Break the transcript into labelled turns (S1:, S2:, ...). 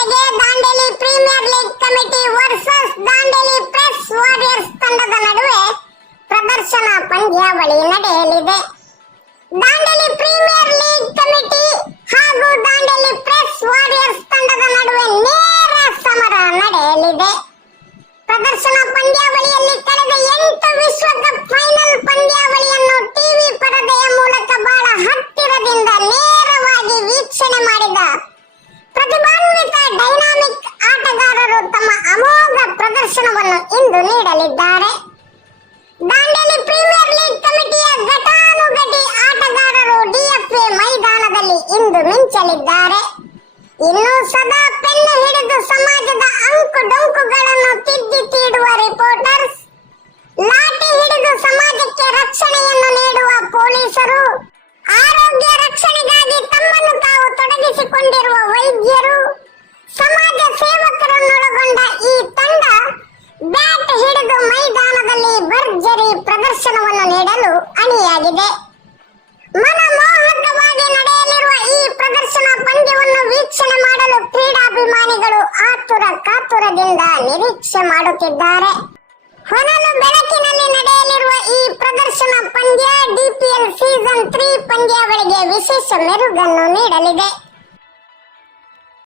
S1: ಗಂಟೆಗೆ Dandeli premier league committee versus Dandeli press warriors ತಂಡದ ನಡುವೆ ಪ್ರದರ್ಶನ ಪಂದ್ಯಾವಳಿ ನಡೆಯಲಿದೆ. ದಾಂಡೇಲಿ ಪ್ರೀಮಿಯರ್ ಲೀಗ್ ಕಮಿಟಿ ಹಾಗೂ ದಾಂಡೇಲಿ ಪ್ರೆಸ್ ವಾರಿಯರ್ಸ್ ತಂಡದ ನಡುವೆ ನೇರ ಸಮರ ನಡೆಯಲಿದೆ. ಪ್ರದರ್ಶನ ಪಂದ್ಯಾವಳಿಯಲ್ಲಿ ಕಳೆದ ಎಂಟು ವಿಶ್ವಕಪ್ ಪ್ರದರ್ಶನವನ್ನು ಇಂದು ನೀಡಲಿದ್ದಾರೆ. ದಾಂಡೇಲಿ ಪ್ರೀಮಿಯರ್ ಲೀಗ್ ಕಮಿಟಿಯ ಘಟಾನುಘಟಿ ಆಟಗಾರರು ಡಿಎಫ್ಎ ಮೈದಾನದಲ್ಲಿ ಇಂದು ಮಿಂಚಲಿದ್ದಾರೆ. ಇನ್ನು ಸದಾ ಪೆನ್ನು ಹಿಡಿದು ಸಮಾಜದ ಅಂಕು ಡೊಂಕುಗಳನ್ನು ತಿದ್ದಿ ತೀಡುವ ರಿಪೋರ್ಟರ್ಸ್, ಲಾಠಿ ಹಿಡಿದು ಸಮಾಜಕ್ಕೆ ರಕ್ಷಣೆಯನ್ನು ನೀಡುವ ಪೊಲೀಸರು, ಆರೋಗ್ಯ ರಕ್ಷಣೆಗಾಗಿ ತಮ್ಮನ್ನು ತಾವು ತೊಡಗಿಸಿಕೊಂಡಿರುವ ವೈದ್ಯರು ಪ್ರದರ್ಶನವನ್ನು ನೀಡಲು ಅಣಿಯಾಗಿದೆ. ಮನಮೋಹಕವಾಗಿ ನಡೆಯಲಿರುವ ಈ ಪ್ರದರ್ಶನ ಪಂದ್ಯವನ್ನು ವೀಕ್ಷಣೆ ಮಾಡಲು ಕ್ರೀಡಾಭಿಮಾನಿಗಳು ಆತುರ ಕಾತುರದಿಂದ ನಿರೀಕ್ಷೆ ಮಾಡುತ್ತಿದ್ದಾರೆ. ಹೊನಲು ಬೆಳಕಿನಲ್ಲಿ ನಡೆಯಲಿರುವ ಈ ಪ್ರದರ್ಶನ ಪಂದ್ಯ ಡಿಪಿಎಲ್ ಸೀಸನ್ ತ್ರೀ ಪಂದ್ಯಾವಳಿಗೆ ವಿಶೇಷ ಮೆರುಗನ್ನು ನೀಡಲಿದೆ.